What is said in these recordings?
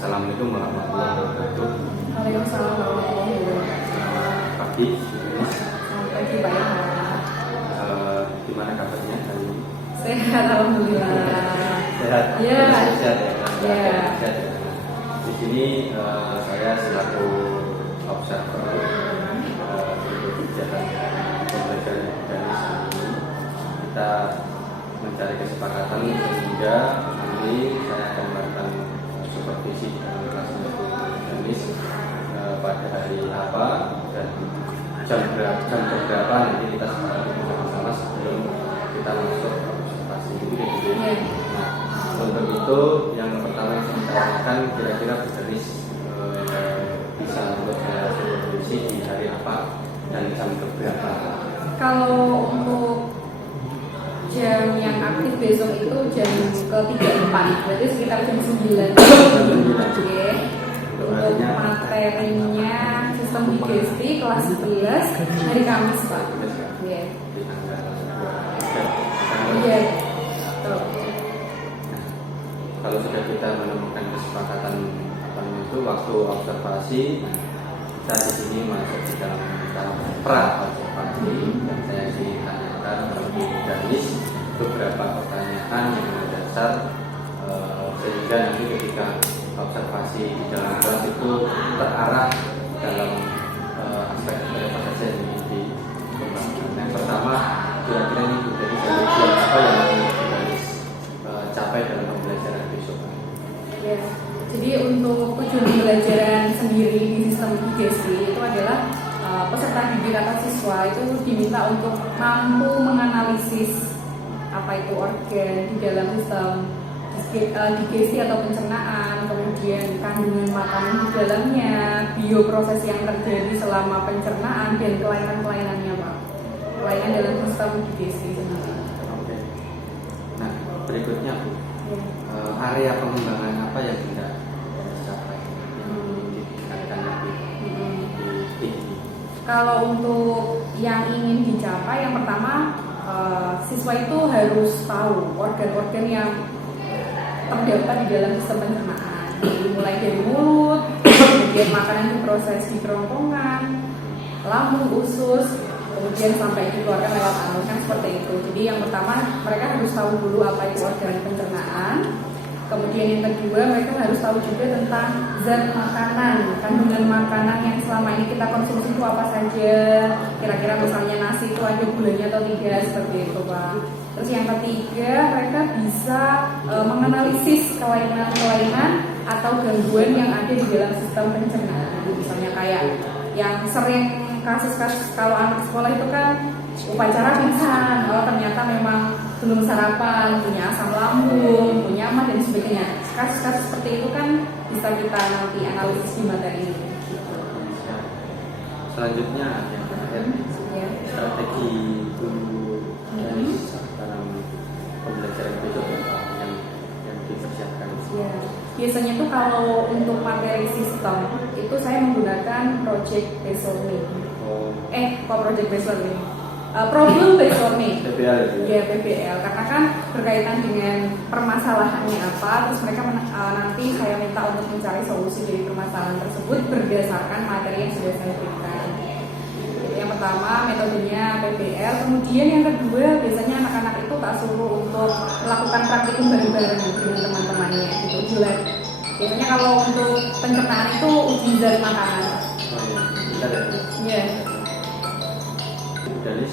Assalamualaikum warahmatullahi wabarakatuh. Waalaikumsalam warahmatullahi wabarakatuh. Pagi. Selamat pagi Pak Ilham. Gimana kabarnya hari ini? Sehat alhamdulillah. Sehat. Ya. Sehat ya. Ya. Sehat ya. Di sini saya selaku observer untuk kegiatan pembelajaran organisasi ini, kita mencari kesepakatan sehingga nanti saya akan melakukan supervisi dalam kelas tenis pada hari apa dan jam berapa nanti kita sepakati bersama-sama sebelum kita masuk observasi itu gitu. Nah, untuk itu yang pertama yang saya tanyakan kira-kira Bu Denis bisa untuk supervisi di hari apa dan jam berapa? Kalau untuk jam yang aktif besok itu jam ke-34, berarti sekitar jam 9. Oke. Untuk materinya sistem digesti kelas 11 hari Kamis Pak. Iya. Di tanggal Iya. Kalau sudah kita menemukan kesepakatan apa itu waktu observasi, kita di sini masuk di dalam tahap pra observasi dan saya ditanyakan lebih danis beberapa pertanyaan yang mendasar sehingga nanti ketika observasi di dalam kelas itu terarah dalam aspek apa saja yang ingin dikembangkan. Yang pertama, kira-kira ini dari tujuan apa yang ingin Denis capai dalam pembelajaran besok? Ya. Jadi untuk tujuan pembelajaran sendiri di sistem IGSD itu adalah peserta didik atau siswa itu diminta untuk mampu menganalisis apa itu organ di dalam sistem digesti atau pencernaan, kemudian kandungan makanan di dalamnya, bioproses yang terjadi selama pencernaan dan kelainan-kelainannya Pak. Kelainan dalam sistem digesti sendiri. Oke. Nah, berikutnya Bu, Ya. area pengembangan apa yang tidak dicapai yang ditingkatkan lebih tinggi? Kalau untuk yang ingin dicapai, yang pertama siswa itu harus tahu organ-organ yang terdapat di dalam sistem pencernaan, mulai dari mulut, kemudian makanan diproses di kerongkongan, lambung, usus, kemudian sampai dikeluarkan lewat anus, kan seperti itu. Jadi yang pertama mereka harus tahu dulu apa itu organ pencernaan. Kemudian yang kedua, mereka harus tahu juga tentang zat makanan, kandungan makanan yang selama ini kita konsumsi itu apa saja. Kira-kira misalnya nasi itu ada gulanya atau tidak, seperti itu Pak. Terus yang ketiga, mereka bisa menganalisis kelainan-kelainan atau gangguan yang ada di dalam sistem pencernaan. Misalnya kayak yang sering kasus-kasus kalau anak sekolah itu kan upacara pingsan, kalau ternyata memang belum sarapan, punya asam lambung, punya mah dan sebagainya. Kasus-kasus seperti itu kan bisa kita nanti analisis di materi ini. Selanjutnya yang terakhir, Ya. strategi guru dalam pembelajaran besok yang dipersiapkan. Ya. Biasanya tuh kalau untuk materi sistem itu saya menggunakan project based learning. Kok project based learning? Problem based learning. PBL itu. Ya, PBL. Karena kan berkaitan dengan permasalahannya apa, terus mereka nanti saya minta untuk mencari solusi dari permasalahan tersebut berdasarkan materi yang sudah saya berikan. Yang pertama metodenya PBL, kemudian yang kedua biasanya anak-anak itu tak suruh untuk melakukan praktikum bareng-bareng dengan teman-temannya gitu di lab. Biasanya kalau untuk pencernaan itu uji zat makanan. Oh iya, bisa deh. Iya. Denis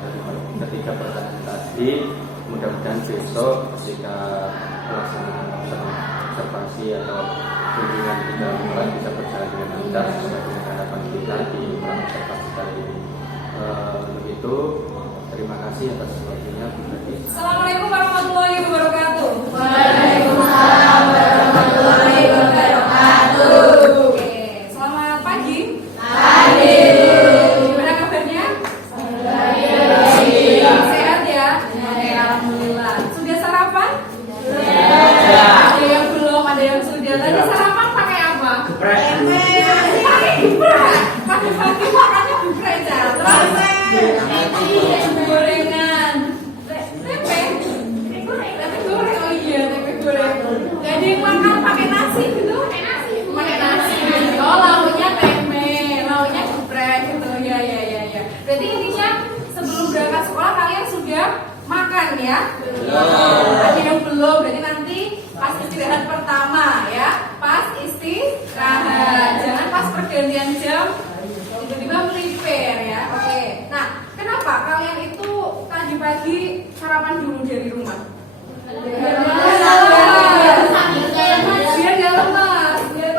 dari ketiga pertanyaan tadi, mudah-mudahan besok ketika pelaksanaan observasi atau kunjungan di dalam kelas bisa berjalan dengan lancar sesuai dengan harapan kita di observasi kali ini. Untuk itu, terima kasih atas waktunya Bu Denis. Assalamualaikum warahmatullahi wabarakatuh. Waalaikumsalam warahmatullahi wabarakatuh. Oke, selamat pagi. Pagi. Gimana kabarnya? Baik. Sehat ya? Oke, alhamdulillah. Sudah sarapan? Sudah. Ada yang belum, ada yang sudah. Tadi sarapan pakai apa? Geprek. Pakai geprek. Pagi-pagi makannya geprek ya. Terus gorengan. Tempe goreng. Oh iya, tempe goreng. Gak ada yang makan pakai nasi gitu? ya? Ada yang belum, berarti nanti pas istirahat pertama ya. Pas istirahat, jangan pas pergantian jam tiba-tiba prepare ya. Oke. Nah, kenapa kalian itu tadi pagi sarapan dulu dari rumah? Biar nggak lemas, biar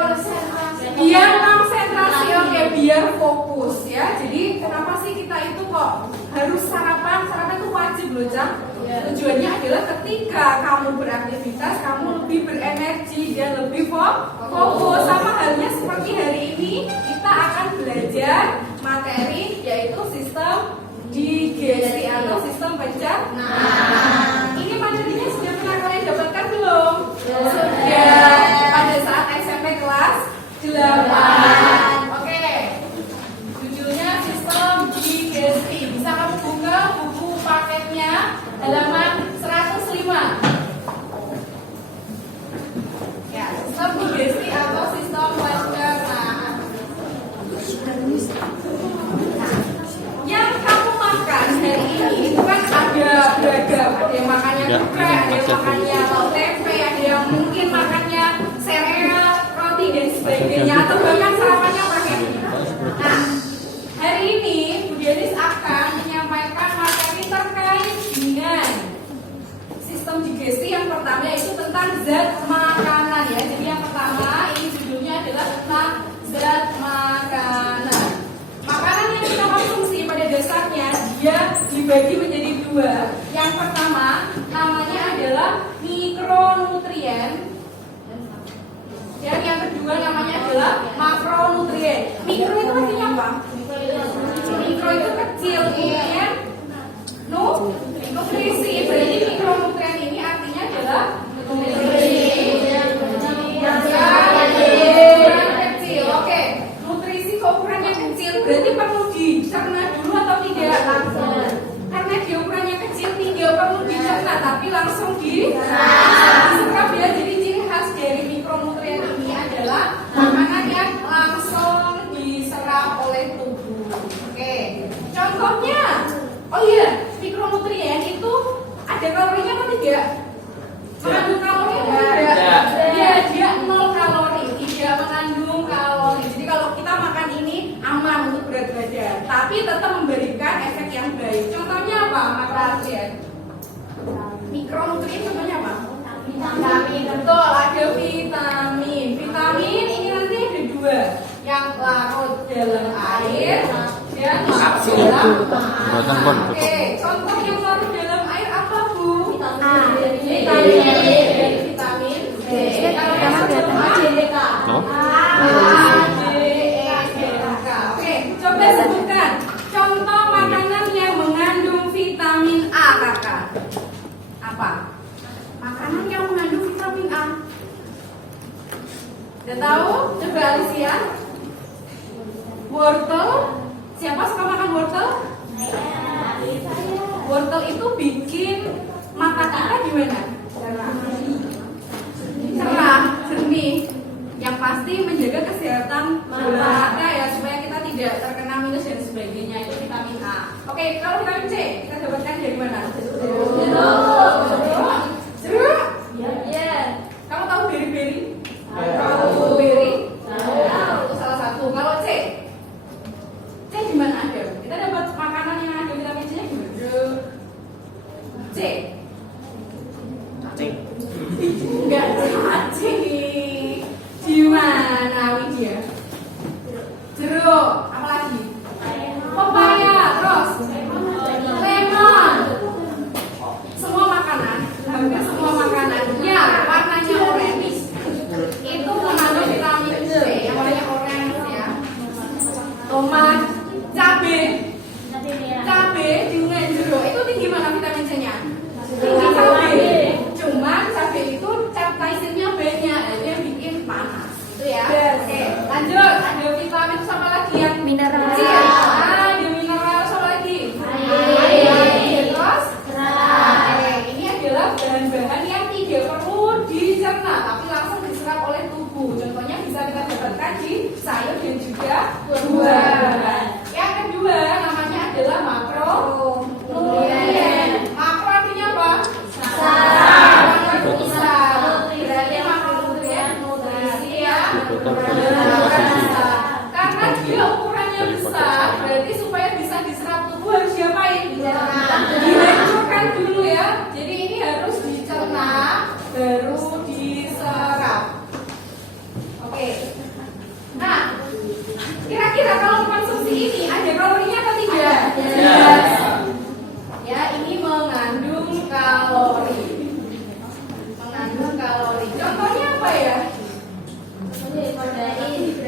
konsentrasi, oke, biar fokus ya. Jadi kenapa sih kita itu kok harus sarapan? Sarapan itu wajib loh, Cang. Tujuannya adalah ketika kamu beraktivitas, kamu lebih berenergi dan lebih fokus. Sama halnya seperti hari ini, kita akan belajar materi yaitu sistem digesti atau sistem pencernaan. Ini materinya sudah pernah kalian dapatkan belum? Sudah. Pada saat SMP kelas 8. Oke. Judulnya sistem digesti. Bisa kamu buka buku paketnya halaman 105. Ya, sistem digesti atau sistem pencernaan. Yang kamu makan hari ini itu kan ada beragam. Ada yang makannya geprek, ada yang makannya lauk tempe, ada yang mungkin makannya sereal, roti dan sebagainya, atau bahkan sarapannya pakai mie. Nah, hari ini Bu Denis akan menyampaikan materi terkait dengan sistem digesti. Yang pertama yaitu tentang zat makanan ya. Jadi yang pertama ini judulnya adalah tentang zat makanan. Makanan yang kita konsumsi pada dasarnya dia dibagi menjadi dua. Yang pertama namanya adalah mikronutrien. Dan yang kedua namanya adalah makronutrien. Mikro itu artinya apa? Mikro itu kecil, kemudian nutrisi. Berarti mikronutrien ini artinya adalah nutrisi yang kecil. Oke. Nutrisi ukurannya kecil berarti perlu dicerna dulu atau tidak? Karena dia ukurannya kecil tidak perlu dicerna tapi langsung diserap ya. Jadi ciri khas dari mikronutrien ini adalah makanan yang langsung diserap oleh tubuh. Oke. Contohnya, oh iya, mikronutrien itu ada kalorinya atau tidak? Mengandung kalori atau tidak? Ya, dia 0 kalori, tidak mengandung kalori. Jadi kalau kita makan ini aman untuk berat badan, tapi tetap memberikan efek yang baik. Contohnya apa? Makronutrien. Mikronutrien contohnya apa? Vitamin. Betul, ada vitamin. Vitamin ini nanti ada dua, yang larut dalam air dan larut dalam air. Oke, contoh yang larut dalam air apa Bu? Vitamin D. Kalau yang pertama Oke, coba sebutkan contoh makanan yang mengandung vitamin A, Kakak. Apa? Makanan yang mengandung vitamin A. Udah tahu? Coba Alicia. Wortel. Siapa suka makan wortel? Wortel itu bikin mata kita gimana? Cerah, jernih. Yang pasti menjaga kesehatan bola mata ya, supaya kita tidak terkena minus dan sebagainya. Itu vitamin A. Oke, kalau vitamin C kita dapatkan dari mana? Jeruk. Ya. Kamu tahu beri-beri? Tahu. Beri? Tahu. Itu salah satu. Kalau C? C di mana ada? Kita dapat makanan yang ada vitamin C-nya di mana? C. Enggak cacing. Di mana Widya? Jeruk. Apa lagi? Pepaya. Terus? Lemon. Semua makanan, hampir semua makanan yang warnanya oranye itu mengandung vitamin C. Yang warnanya oranye ya. Tomat, cabai dengan jeruk itu tinggi mana vitamin C-nya? Tinggi cabai. Cuman cabai itu capsaicinnya banyak, itu yang bikin panas. Itu ya. Oke, lanjut. Ada vitamin sama lagi yang Mineral. kecil. Ada mineral sama lagi. Air. Terus? Ini adalah bahan-bahan yang tidak perlu dicerna tapi langsung diserap oleh tubuh. Contohnya bisa kita dapatkan di sayur dan juga buah. Yang kedua namanya adalah makronutrien. Makro artinya apa?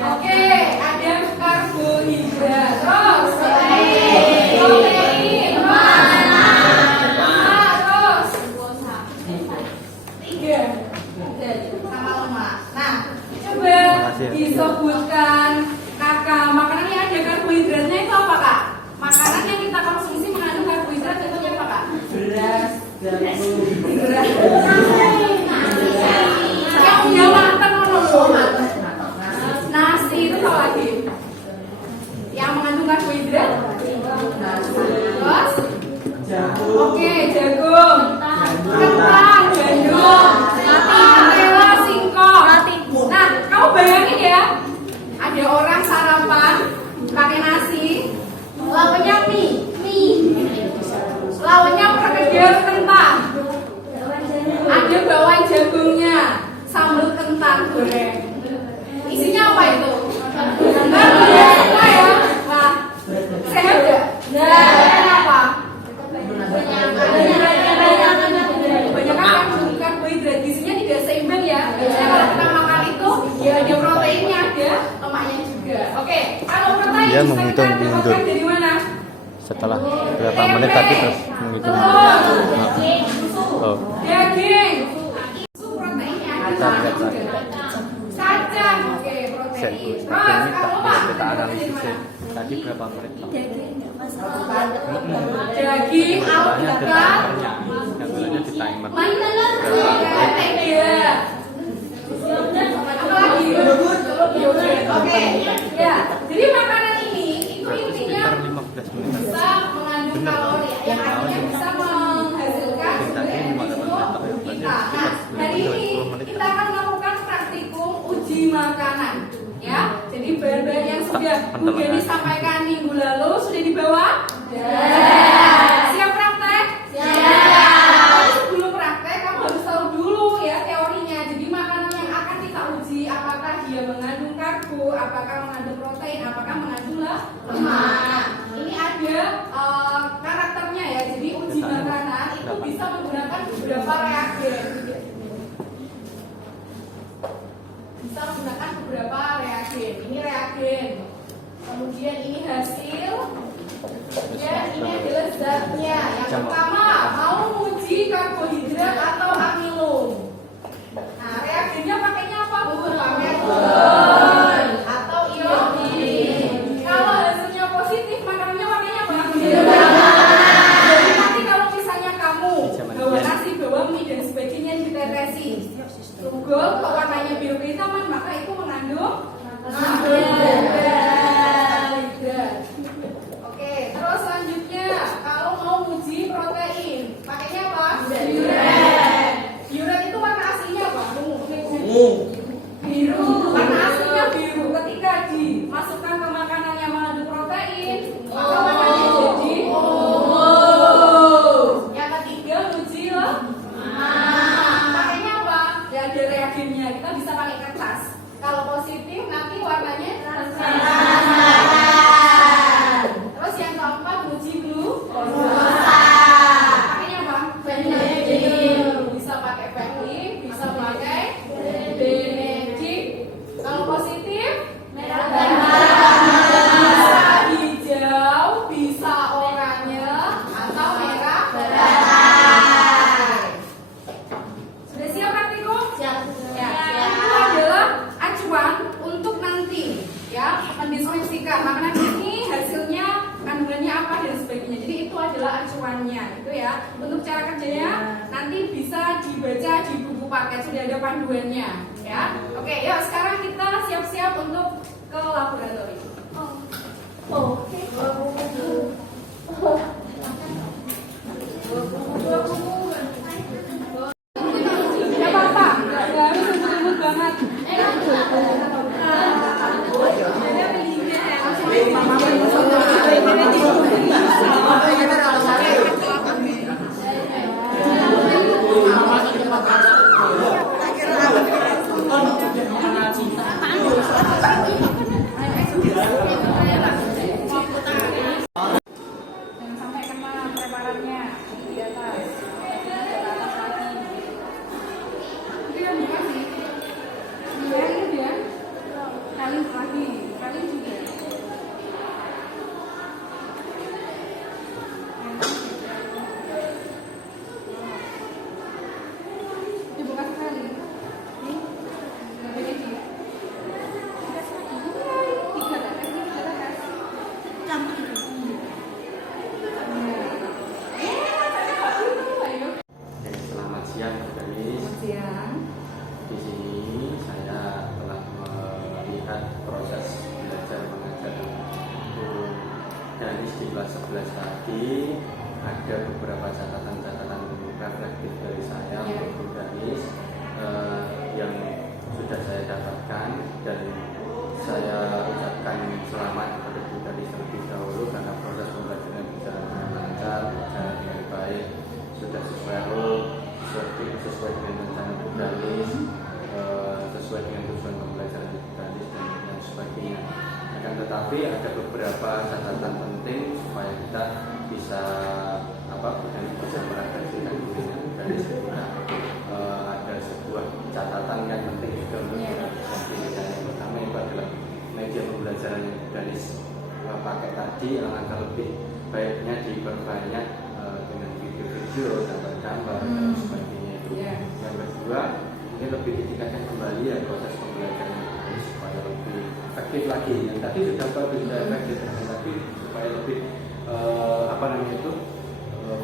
Oke, ada karbohidrat. Terus protein. Terus tiga sama lemak. Nah, coba disebutkan kakak makanan yang ada karbohidratnya itu apa kak? Makanan yang kita konsumsi mengandung karbohidrat itu apa kak? Beras, jagung, Beras. Yang punya matang nasi itu apa lagi? Yang mengandung karbohidrat? Terus? Oke, jagung, kentang, gandum, patela, singkong. Nah, kamu bayangin ya, ada orang sarapan pakai nasi, lawannya mie, lawannya perkedel kentang, ada bawang jagungnya, sambal kentang goreng. Isinya apa itu? Karbohidrat semua ya. Nah, sehat nggak? Kenapa? Banyak kan karbohidrat, gizinya tidak seimbang ya. Biasanya kalau kita makan itu ya ada proteinnya, ada lemaknya juga. Oke, kalau protein Dia bisa menghitung kita mundur. dapatkan dari mana? Setelah berapa menit tadi terus menghitung. Oh. Daging, susu proteinnya ada Kita lihat juga. Kacang, oke protein. Terus kalau lemak kita dari analisis mana? tadi berapa menit Pak? Daging, Gulanya ada alpukat, timernya. Yang gulanya di timer. mentega. Apa lagi? Yogurt. Oke. Ya, jadi makanan ini itu intinya Sekitar 15 menit. bisa mengandung Bener, kalori, Pak? yang artinya bisa menghasilkan Tadi sumber energi 58 untuk menit, kita. Nah, hari ini 10 menit. kita akan melakukan praktikum uji makanan. Ya, jadi bahan-bahan yang sudah Bu Deni sampaikan minggu lalu sudah dibawa? Siap praktek? Tapi sebelum praktek kamu harus tahu dulu ya teorinya. Jadi makanan yang akan kita uji apakah dia mengandung karbo, apakah mengandung protein, apakah mengandung lemak. Ini ada karakternya ya. Jadi uji makanan itu bisa menggunakan beberapa reagen. Bisa menggunakan beberapa reagen. Ini reagen. Kemudian ini hasil. Dan ini adalah zatnya. Yang pertama, mau uji karbohidrat atau amilum. Nah, reagennya pakainya apa? Pakai ion atau iodin. Kalau hasilnya positif, makanannya pakainya apa? Jadi nanti kalau misalnya kamu bawa nasi, bawa mie dan sebagainya ditetesi, tugol kalau warnanya biru kehitaman, maka itu mengandung karbohidrat. Oke, terus selanjutnya kalau mau uji protein, pakainya apa? Uret. Uret itu warna aslinya apa? Biru. Warna aslinya biru. Ketika dimasukkan ke makanan yang mengandung protein, maka makanannya jadi Yang ketiga uji pakainya apa? Ya ada reagennya. Kita bisa pakai kertas. Kalau positif nanti warnanya Terus yang keempat uji glukosa. Pakainya apa? Bisa pakai Veclin, bisa pakai Benedict. Kalau positif bisa hijau, bisa oranye, atau merah. Sudah siap praktikum? Ya, itu adalah acuan untuk nanti ya mendeskripsikan makanan ini hasilnya kandungannya apa dan sebagainya. Jadi itu adalah acuannya gitu ya. Untuk cara kerjanya nanti bisa dibaca di buku paket, sudah ada panduannya ya. Oke, yuk sekarang kita siap-siap untuk ke laboratorium. Tidak apa-apa, nggak harus sebut-sebut banget. Jangan sampai kena preparannya di atas. Itu yang dikasih. Ini dia. Kali lagi. ada beberapa catatan-catatan reflektif dari saya Iya. untuk Danis yang sudah saya dapatkan, dan saya ucapkan selamat kepada Bu Danis terlebih dahulu karena proses pembelajaran berjalan dengan lancar, berjalan dengan baik, sudah sesuai rule, sesuai dengan rencana Bu Danis, sesuai dengan tujuan pembelajaran Bu Danis dan lain sebagainya. Akan tetapi ada beberapa catatan penting supaya kita bisa bisa merefleksikan dirinya dari sebuah ada sebuah catatan yang penting juga untuk kita. Yang pertama itu adalah media pembelajaran yang dari pakai tadi, alangkah lebih baiknya diperbanyak dengan video-video, gambar-gambar dan sebagainya itu. Yang kedua, ini lebih ditingkatkan kembali ya proses pembelajaran ini supaya lebih efektif lagi. Yang tadi sudah bagus, sudah efektif, tapi supaya lebih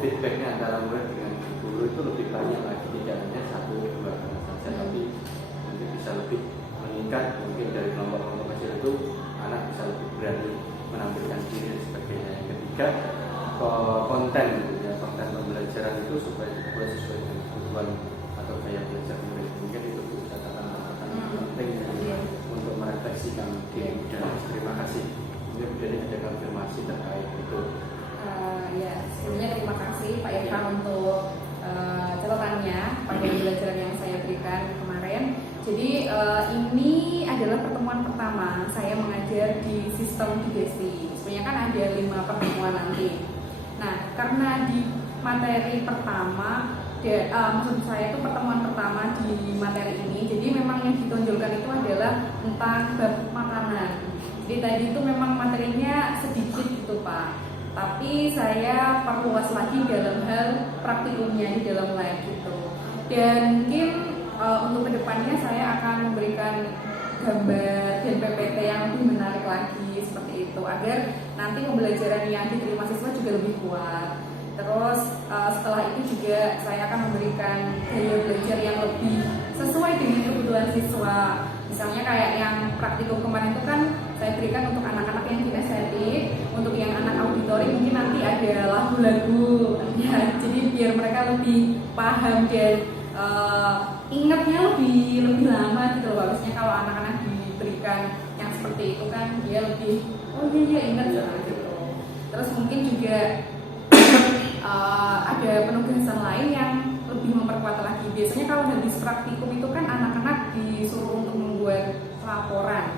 feedbacknya antara murid dengan guru itu lebih banyak lagi, tidak hanya 1-2 saja, tapi nanti bisa lebih meningkat. Mungkin dari kelompok-kelompok kecil itu anak bisa lebih berani menampilkan diri dan sebagainya. Yang ketiga, konten pembelajaran itu supaya dibuat sesuai dengan kebutuhan atau gaya belajar murid. Mungkin itu catatan-catatan penting untuk merefleksikan diri. Dan terima kasih. Mungkin ada konfirmasi terkait itu. Ya, sebelumnya terima kasih Pak Irfan untuk catatannya pada pembelajaran yang saya berikan kemarin. Jadi ini adalah pertemuan pertama saya mengajar di sistem digesti. Sebenarnya kan ada 5 pertemuan nanti. Nah, karena di materi pertama, maksud saya itu pertemuan pertama di materi ini, jadi memang yang ditonjolkan itu adalah tentang bab makanan. Jadi tadi itu memang materinya sedikit gitu Pak. Tapi saya perluas lagi dalam hal praktikumnya di dalam lab gitu. Dan mungkin untuk kedepannya saya akan memberikan gambar dan PPT yang lebih menarik lagi seperti itu, agar nanti pembelajaran yang diterima siswa juga lebih kuat. Terus setelah itu juga saya akan memberikan gaya belajar yang lebih sesuai dengan kebutuhan siswa. Misalnya kayak yang praktikum kemarin itu kan saya berikan untuk anak-anak yang kinestetik, untuk yang anak auditori mungkin nanti ada lagu-lagu ya, jadi biar mereka lebih paham dan ingatnya lebih lama gitu loh. Biasanya kalau anak-anak diberikan yang seperti itu kan dia lebih iya ingat gitu. Terus mungkin juga ada penugasan lain yang lebih memperkuat lagi. Biasanya kalau habis praktikum itu kan anak-anak disuruh untuk membuat laporan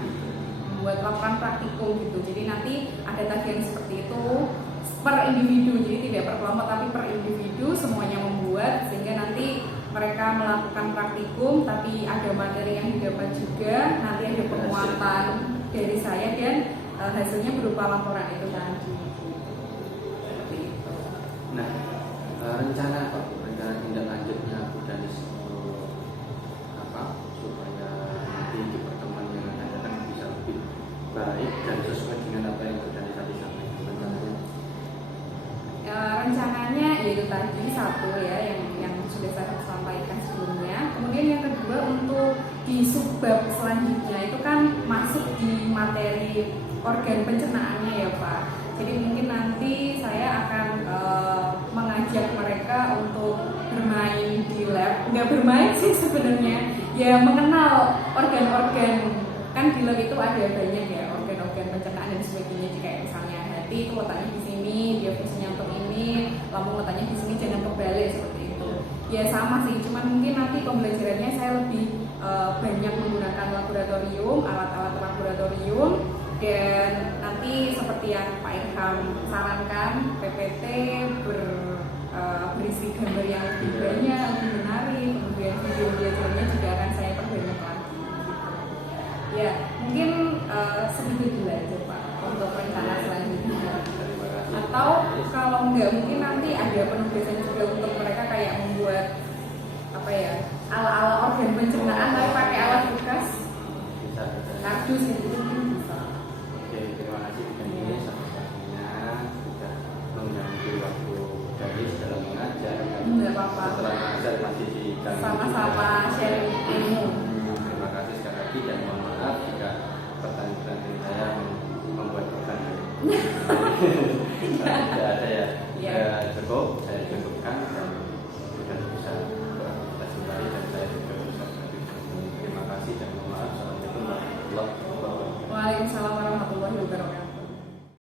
praktikum gitu. Jadi nanti ada tagihan seperti itu per individu, jadi tidak per kelompok tapi per individu semuanya membuat, sehingga nanti mereka melakukan praktikum tapi ada materi yang didapat juga, nanti ada penguatan dari saya dan hasilnya berupa laporan itu tadi. Seperti itu. Nah, rencana tindak lanjutnya Bu Danis supaya nanti di pertemuan yang akan datang bisa lebih baik dan sesuai dengan apa yang Bu Danis tadi sampaikan rencananya yaitu tadi satu ya yang sudah saya sampaikan sebelumnya. Kemudian yang kedua, untuk di subbab selanjutnya itu kan masuk di materi organ pencernaannya ya Pak. Jadi mungkin nanti saya akan mengajak mereka untuk bermain di lab. Nggak bermain sih sebenarnya, ya mengenal organ-organ. Kan di lab itu ada banyak ya organ-organ pencernaan dan sebagainya. Kayak misalnya hati itu letaknya di sini, dia fungsinya untuk ini, lambung letaknya di sini, jangan kebalik seperti itu. Ya sama sih, cuman mungkin nanti pembelajarannya saya lebih banyak menggunakan laboratorium, alat-alat laboratorium. Dan nanti seperti yang Pak Irham sarankan, PPT berisi gambar yang lebih banyak, lebih menarik, kemudian video belajarnya juga akan saya perbanyak lagi gitu. Ya mungkin segitu dulu aja Pak untuk rencana selanjutnya. Atau kalau enggak, mungkin nanti ada penugasan juga untuk mereka kayak membuat ala-ala organ pencernaan tapi pakai alat bekas, kardus gitu. Terima kasih ini satu-satunya sudah mengganggu waktu dari dalam mengajar. Enggak apa-apa. Setelah mengajar masih di Sama-sama sharing ilmu. Terima kasih sekali lagi dan mohon maaf jika pertanyaan saya membuat pertanyaan. Tidak ada ya. Iya. cukup saya cukupkan dan